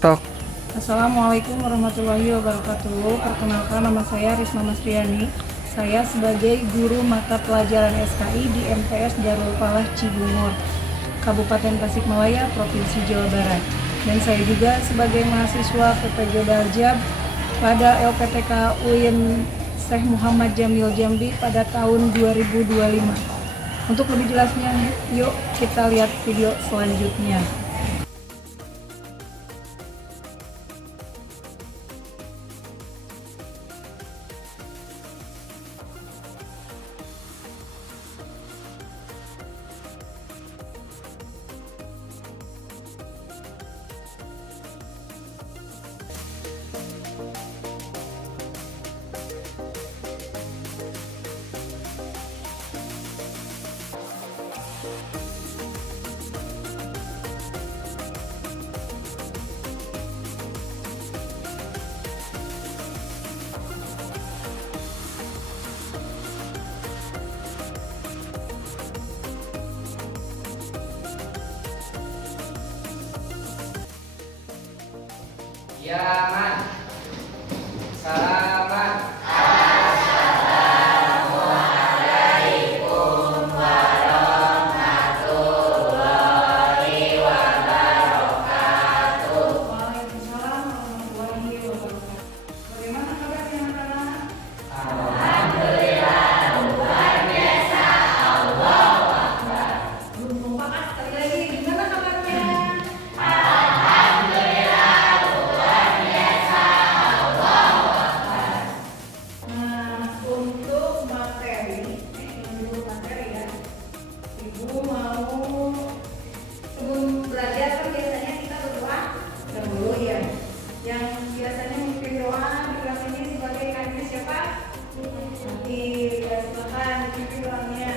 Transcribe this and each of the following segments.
TikTok. Assalamualaikum warahmatullahi wabarakatuh. Perkenalkan, nama saya Risma Masriani. Saya sebagai guru mata pelajaran SKI di MTS Darul Falah Cibungur, Kabupaten Tasikmalaya, Provinsi Jawa Barat. Dan saya juga sebagai mahasiswa PPG Daljab pada LPTK UIN Syekh Muhammad Jamil Jambi pada tahun 2025. Untuk lebih jelasnya, yuk kita lihat video selanjutnya. Ya, Man. Salaman. Waalaikumsalam warahmatullahi wabarakatuh. Bagaimana kabarnya anak-anak? Belum kompak, sekali lagi, gimana kabarnya? Nah, untuk materi, ya. Ibu mau sebelum belajar kan biasanya kita berdoa dahulu ya. Yang biasanya memimpin doa di kelas ini sebagai kandidat siapa? Nanti silakan dipimpin doanya.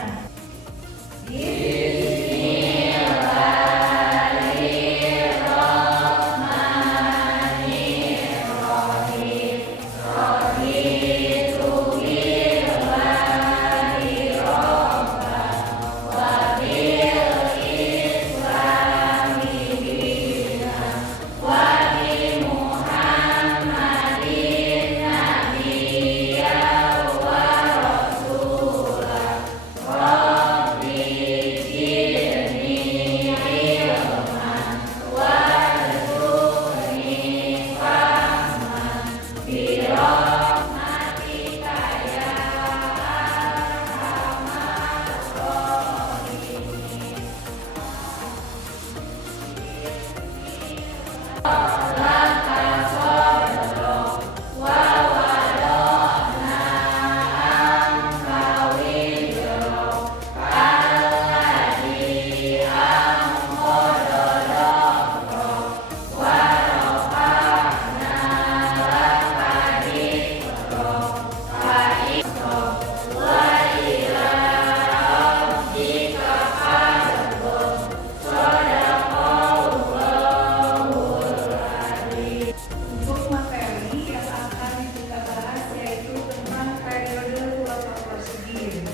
Untuk materi yang akan kita bahas yaitu tentang periode khulafah Rasyidin,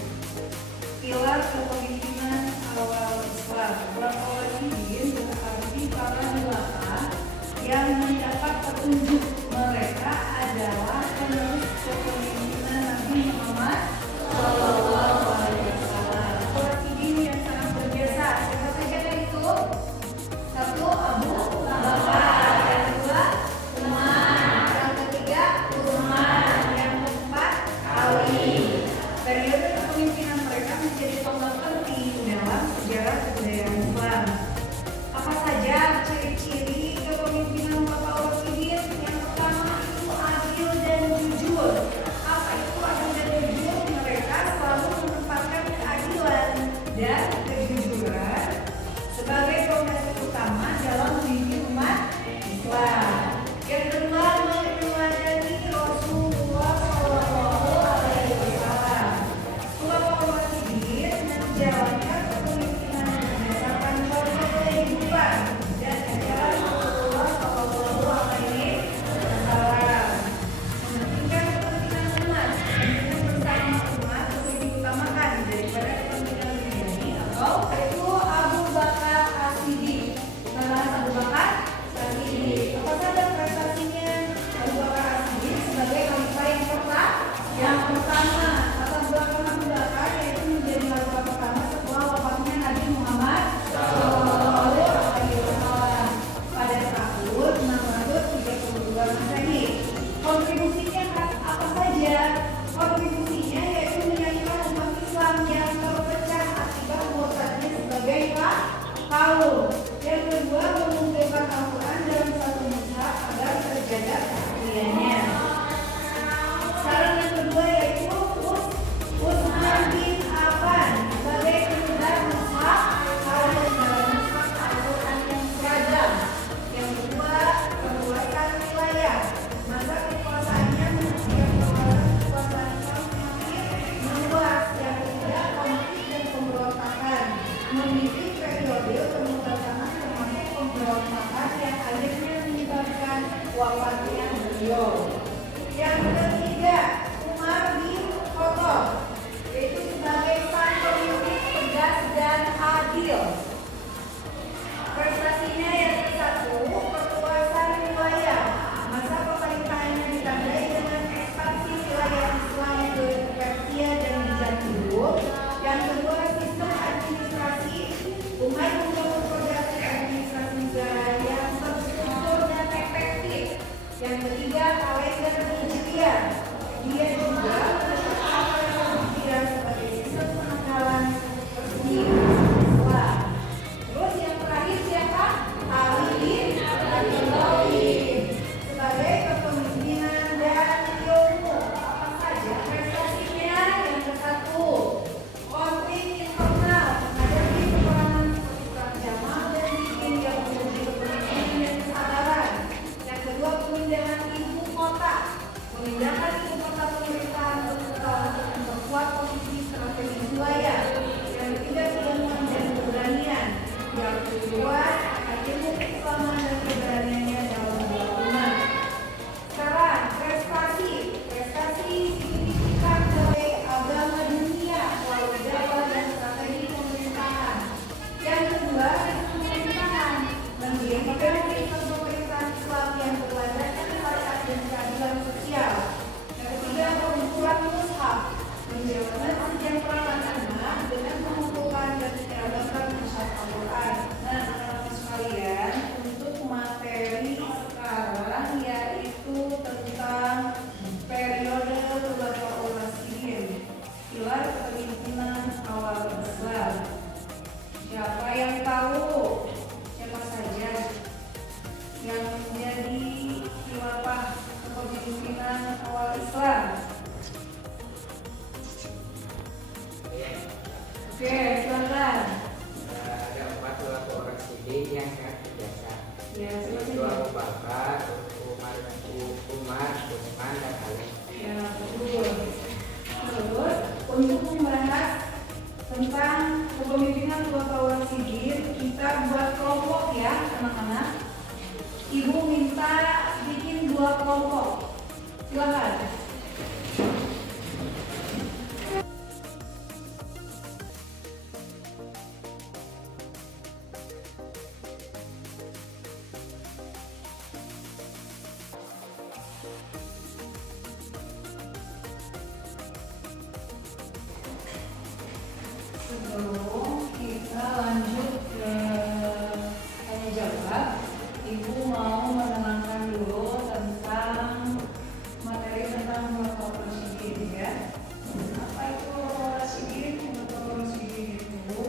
pilar kepemimpinan awal Islam. Khulafah Rasyidin berarti para khulafah yang mendapat petunjuk. Mereka adalah penerus kepemimpinan Nabi Muhammad Shallallahu Alaihi Wasallam. Rasyidin yang sangat berjasa. Siapa saja kan itu? Satu, Abu Bakar. Yang kedua, yang ketiga, Utsman. Yang keempat, Ali. Periode kepemimpinan mereka menjadi tonggak penting dalam sejarah kebudayaan Islam. Apa saja ciri-ciri kepemimpinan Khulafaur Rasyidin? Yang tahun. Yang kedua, mengumpulkan Al-Quran dalam satu mushaf agar terjaga keasliannya. Saran yang kedua yaitu Utsman bin Affan sebagai penyebar mushaf harus dalam mushaf Al-Quran yang seragam. Yang kedua, perluasan wilayah. Masa kekuasaannya menunjukkan kekuasaan kaum kafir meluas. Yang ketiga, konflik dan pemberontakan. Memiliki periode pemberontakan termasuk pemberontakan yang akhirnya menyebabkan wafatnya beliau. Yang ketiga, Umar bin Khattab, yaitu sebagai sang pemimpin tegas dan adil. Prestasinya yang ke-1, perluasan wilayah. Masa pemerintahannya ditandai dengan ekspansi wilayah Islam ke Persia dan Bizantium. Yang kedua, sistem administrasi. Umar membangun organisasi administrasi negara yang terstruktur dan efektif. Yang ketiga, kalender Hijriah. Dia juga menetapkan kalender Hijriah sebagai sistem penanggalan resmi Islam. Terus yang terakhir siapa? Ali bin Abi Thalib sebagai kepemimpinan dan ilmu. Apa saja prestasinya? Yang ke-1, konflik internal menghadapi peperangan seperti perang Jamal dan Siffin yang menguji kepemimpinan dan kesabaran. Yang kedua, pemindahan ibu kota. Memindahkan ibu kota pemerintahan untuk memperkuat posisi strategis wilayah. Yang ketiga, keilmuan dan keberanian. Yang kedua, ilmu keislaman dan keberaniannya dalam beragama. Sekarang, prestasi signifikan sebagai agama dunia melalui dakwah dan strategi pemerintahan. Yang kedua, sistem pemerintahan mendirikan sistem pemerintahan Islam yang berlandaskan syariat dan keadilan sosial. Yang ketiga, pengumpulan mushaf menjalankan kesejahteraan anak dengan mengumpulkan dan menyeragamkan mushaf Al-Quran. Nah, anak-anak sekalian, untuk materi sekarang yaitu tentang periode Khulafaur Rasyidin, pilar kepemimpinan awal Islam. Siapa yang tahu siapa saja yang menjadi khilafah kepemimpinan awal Islam? Oke, silakan. Ada 4 Khulafaur Rasyidin yang sangat berjasa. Ya, Yaitu Abu Bakar, Umar, Utsman, dan Ali. ya, betul. Terus, untuk membahas tentang kepemimpinan Khulafaur Rasyidin, kita buat kelompok ya, anak-anak. Ibu minta bikin 2 kelompok. Silakan. Sebelum kita lanjut ke tanya jawab, Ibu mau menenangkan dulu tentang materi tentang Khulafaur Rasyidin ya. Apa itu Khulafaur Rasyidin? Khulafaur Rasyidin itu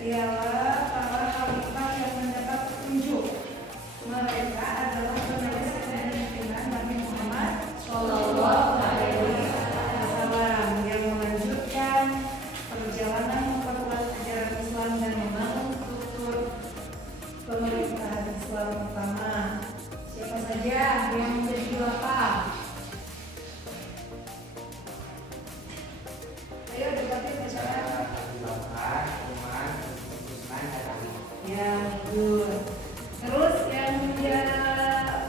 ialah para khalifah yang mendapat petunjuk. Mereka adalah penerus kepemimpinan Nabi Muhammad Shallallahu Alaihi Wasallam yang melanjutkan perjalanan memperkuat ajaran Islam dan membangun struktur pemerintahan Islam pertama. Siapa saja yang menjadi khilafah? Ayo debatin bicara. Abu Bakar, Umar, Utsman, dan Ali. Ya, good. Terus yang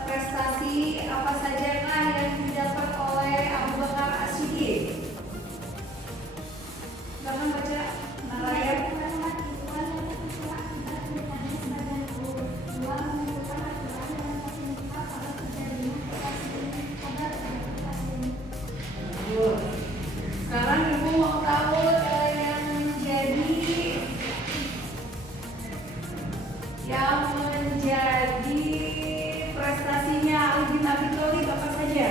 prestasi apa saja yang didapat oleh Abu Bakar As-Siddiq? Silakan baca narayan. Good. Sekarang Ibu mau tahu yang menjadi prestasinya Ali bin Abi Thalib apa saja?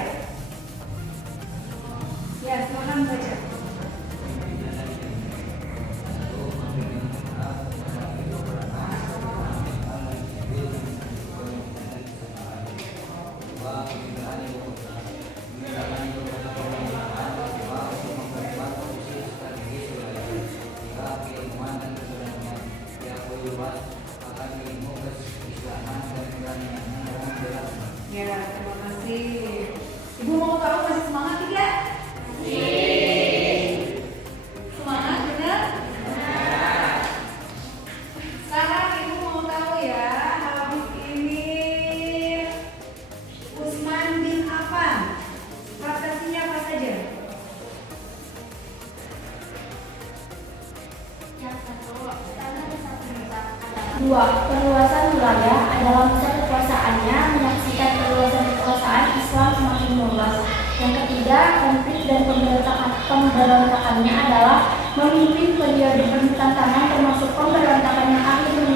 Ya, silakan baca. luas akan ilmu keislaman dan keberaniannya dalam membela umat. Ya, terima kasih. Ibu mau tahu masih semangat tidak? Semangat benar? Sekarang ibu mau tahu ya, habis ini Utsman bin Affan prestasinya apa saja? Yang satu, Istana Nusantara. Dua, perluasan wilayah adalah masa kekuasaannya menyaksikan perluasan kekuasaan Islam semakin meluas. Yang ketiga, konflik dan pemberontakannya adalah memimpin periode penuh tantangan termasuk pemberontakan yang akhirnya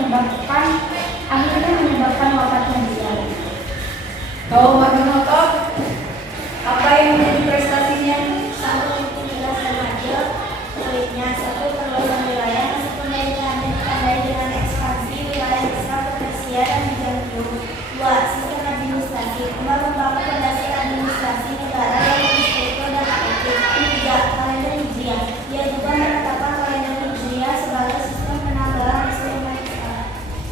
menyebabkan wafatnya dia. Tahu Mbak Notok apa yang menjadi prestasinya? Satu, jelas dan adil. Selanjutnya, satu, perluasan wilayah masih pemerintahan dan ditandai dengan ekspansi wilayah Islam ke Persia dan Bizantium. Dua, sistem administrasi. Membangun fondasi administrasi negara yang lebih struktur dan efektif. Tiga, kalender Hijriah. Dia juga menetapkan kalender Hijriah sebagai sistem penanggalan Islam.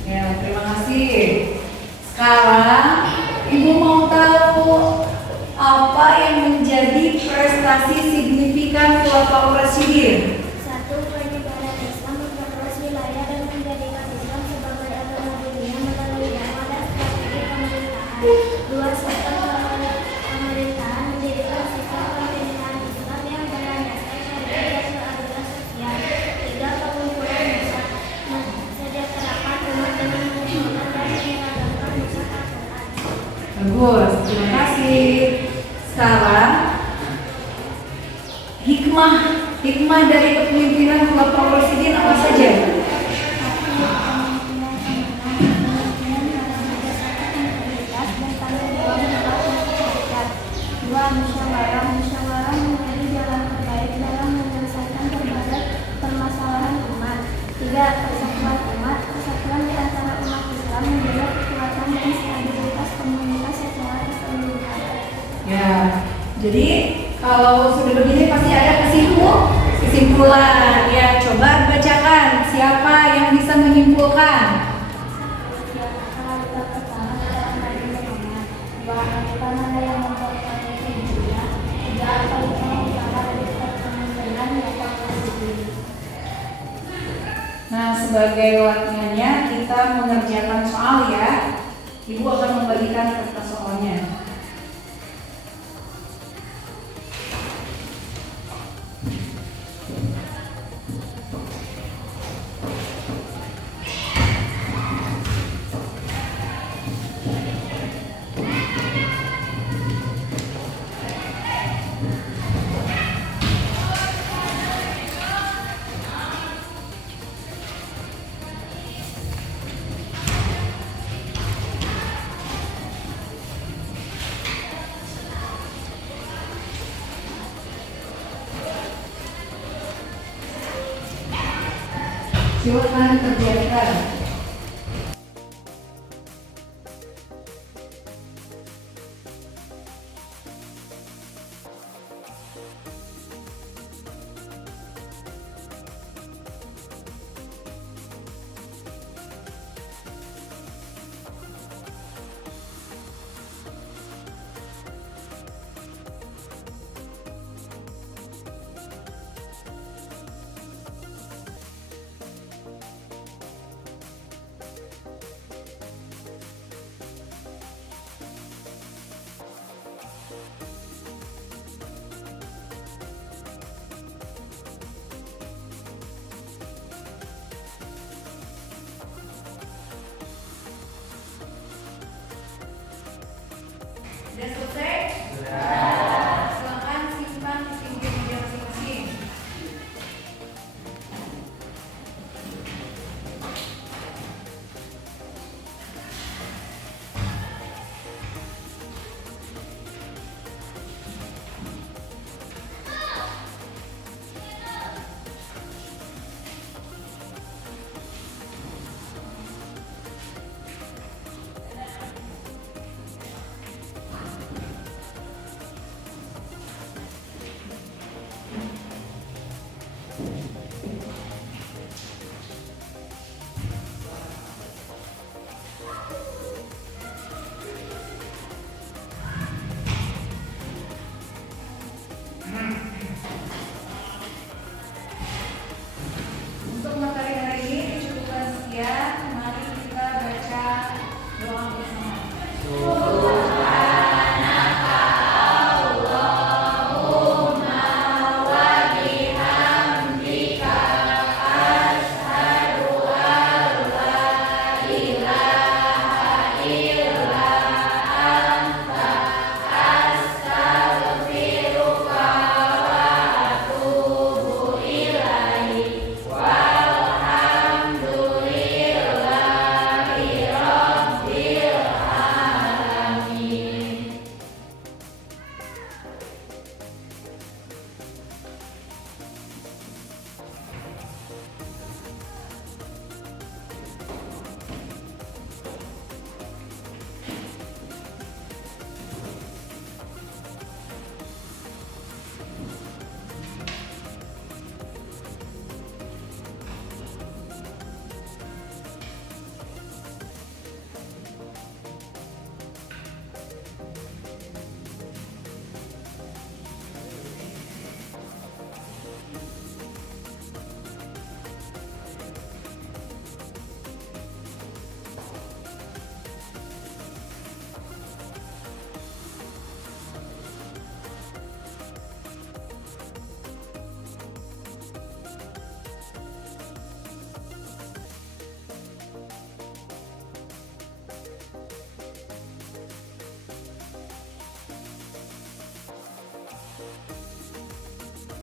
Ya, terima kasih. Sekarang Ibu mau tahu apa yang menjadi prestasi signifikan Khulafaur Rasyidin? Satu, penyebaran Islam memperluas wilayah dan menjadikan Islam sebagai agama dunia melalui dakwah dan strategi pemerintahan. Dua, sistem pemerintahan menjadikan sistem pemerintahan Islam yang berlandaskan syariat dan keadilan sosial. Tiga, pengumpulan massa, mensejahterakan umat dengan mengumpulkan dan menyeragamkan massa Al-Quran. Bagus, terima kasih. Sekarang hikmah dari kepemimpinan Khulafaur Rasyidin apa saja? Dua, musyawarah menjadi jalan terbaik dalam menyelesaikan berbagai permasalahan umat. Tiga, persatuan umat. Persatuan di antara umat Islam menjaga kekuatan dan stabilitas komunitas secara keseluruhan. Ya, jadi kalau sudah begini pasti ada kesimpulan. Ya, coba bacakan siapa yang bisa menyimpulkan. Nah, sebagai latihannya kita mengerjakan soal ya. Ibu akan membagikan kertas soalnya. Silakan kerjakan.